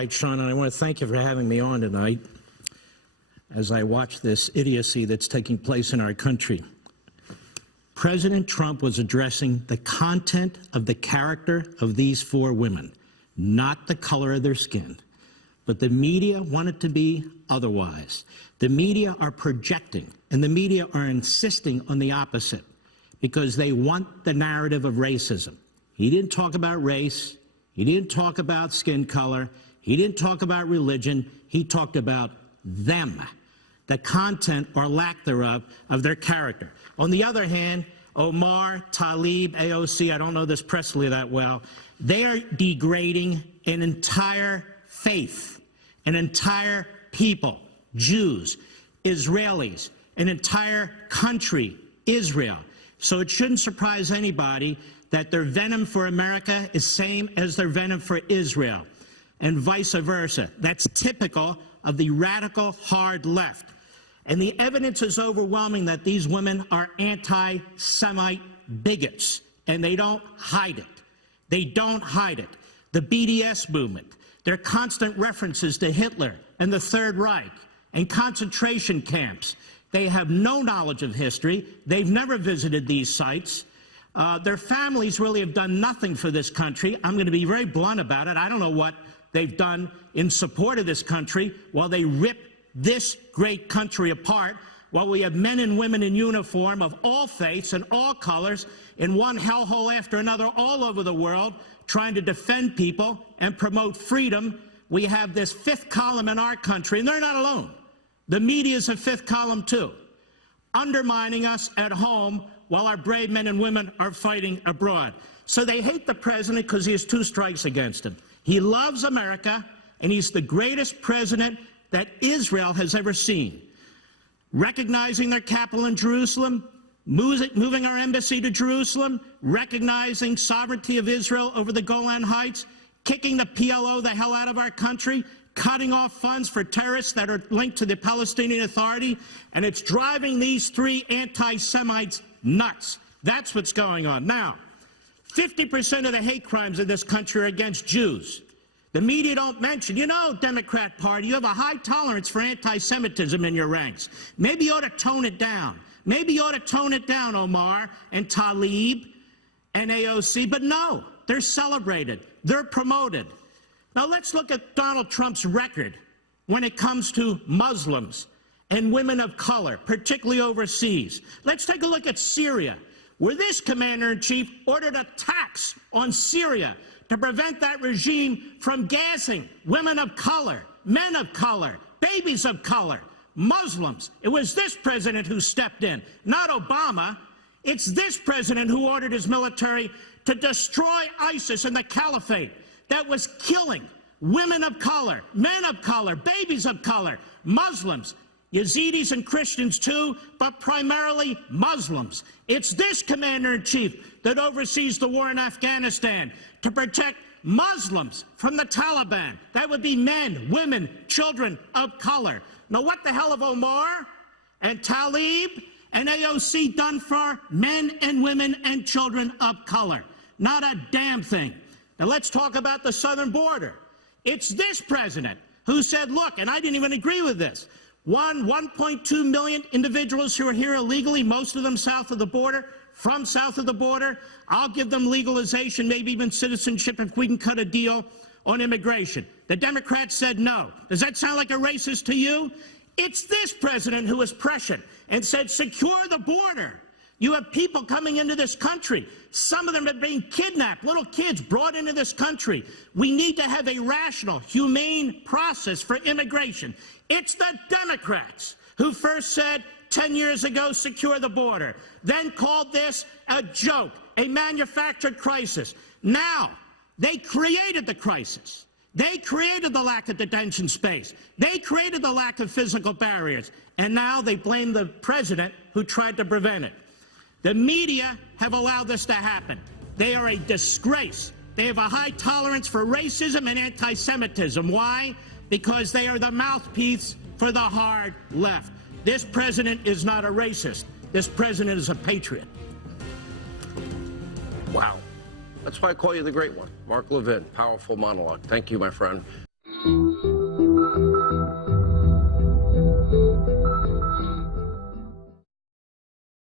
right, Sean, and I want to thank you for having me on tonight as I watch this idiocy that's taking place in our country. President Trump was addressing the content of the character of these four women, not the color of their skin. But the media want it to be otherwise. The media are projecting, and the media are insisting on the opposite because they want the narrative of racism. He didn't talk about race. He didn't talk about skin color. He didn't talk about religion. He talked about them, the content or lack thereof of their character. On the other hand, Omar, Tlaib, AOC, I don't know this Presley that well, they are degrading an entire faith, an entire people, Jews, Israelis, an entire country, Israel. So it shouldn't surprise anybody that their venom for America is same as their venom for Israel, and vice versa. That's typical of the radical hard left. And the evidence is overwhelming that these women are anti-Semite bigots, and they don't hide it. They don't hide it. The BDS movement, their constant references to Hitler and the Third Reich and concentration camps. They have no knowledge of history. They've never visited these sites. Their families really have done nothing for this country. I'm going to be very blunt about it. I don't know what they've done in support of this country while they rip this great country apart, while we have men and women in uniform of all faiths and all colors in one hellhole after another all over the world trying to defend people and promote freedom. We have this fifth column in our country, and they're not alone. The media is a fifth column too, undermining us at home while our brave men and women are fighting abroad. So they hate the president because he has two strikes against him. He loves America, and he's the greatest president that Israel has ever seen. Recognizing their capital in Jerusalem, moving our embassy to Jerusalem, recognizing sovereignty of Israel over the Golan Heights, kicking the PLO the hell out of our country, cutting off funds for terrorists that are linked to the Palestinian Authority, and it's driving these three anti-Semites nuts. That's what's going on. Now, 50% of the hate crimes in this country are against Jews. The media don't mention, you know, Democrat Party, you have a high tolerance for anti-Semitism in your ranks. Maybe you ought to tone it down. Maybe you ought to tone it down, Omar and Tlaib and AOC. But no, they're celebrated. They're promoted. Now let's look at Donald Trump's record when it comes to Muslims and women of color, particularly overseas. Let's take a look at Syria, where this commander-in-chief ordered a tax on Syria to prevent that regime from gassing women of color, men of color, babies of color, Muslims. It was this president who stepped in, not Obama. It's this president who ordered his military to destroy ISIS and the caliphate that was killing women of color, men of color, babies of color, Muslims, Yazidis and Christians too, but primarily Muslims. It's this commander-in-chief that oversees the war in Afghanistan to protect Muslims from the Taliban. That would be men, women, children of color. Now, what the hell have Omar and Tlaib and AOC done for men and women and children of color? Not a damn thing. Now, let's talk about the southern border. It's this president who said, look, and I didn't even agree with this, 1.2 million individuals who are here illegally, most of them south of the border, from south of the border. I'll give them legalization, maybe even citizenship if we can cut a deal on immigration. The Democrats said no. Does that sound like a racist to you? It's this president who was prescient and said, secure the border. You have people coming into this country. Some of them are being kidnapped, little kids brought into this country. We need to have a rational, humane process for immigration. It's the Democrats who first said 10 years ago, secure the border, then called this a joke, a manufactured crisis. Now, they created the crisis. They created the lack of detention space. They created the lack of physical barriers. And now they blame the president who tried to prevent it. The media have allowed this to happen. They are a disgrace. They have a high tolerance for racism and anti-Semitism. Why? Because they are the mouthpiece for the hard left. This president is not a racist. This president is a patriot. Wow. That's why I call you the Great One. Mark Levin, powerful monologue. Thank you, my friend. Thank you.